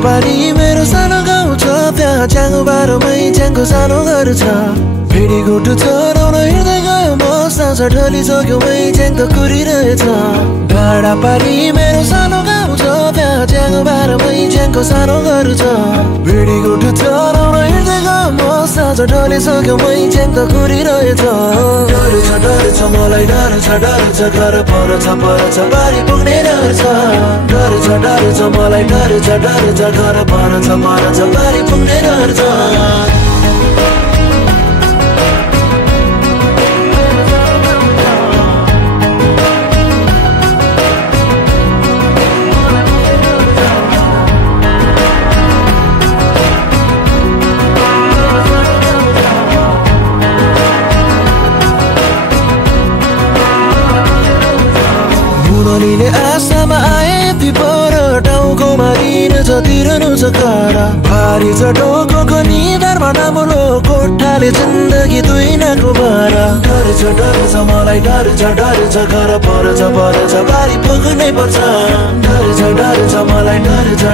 पारी मेरो सानो गाउँ छ त्यहाँ च्याङ्गो बारोमै च्याङ्गो सानो घर छ भिडी गोठु चराउन हिँड्दै गयो म साँझ ढलिसक्योमै च्याङ त कुरिरहेछ डाँडा पारी मेरो सानो गाउँ छ त्यहाँ च्याङ्गो बारोमै च्याङको सानो घर छ भिडी गोठु चराउन हिँड्दै गयो म साँझ ढलिसक्योमै च्याङ त कुरिरहेछ डर छ मलाई डर छ घर पर छ बारी पुग्ने डर छ मलाई डर छ घर पर छ बारी पुग्ने डर छ मुनलीले आशामा आए ती पर टाउको मारिन जतिरहनु छ करा भारी छ टोको निधारमा नामुलो कोठाले जिन्दगी दुई नाको बारा डर छ मलाई डर छ घर पर छ बारी पुग्नै पर्छ डर छ मलाई डर छ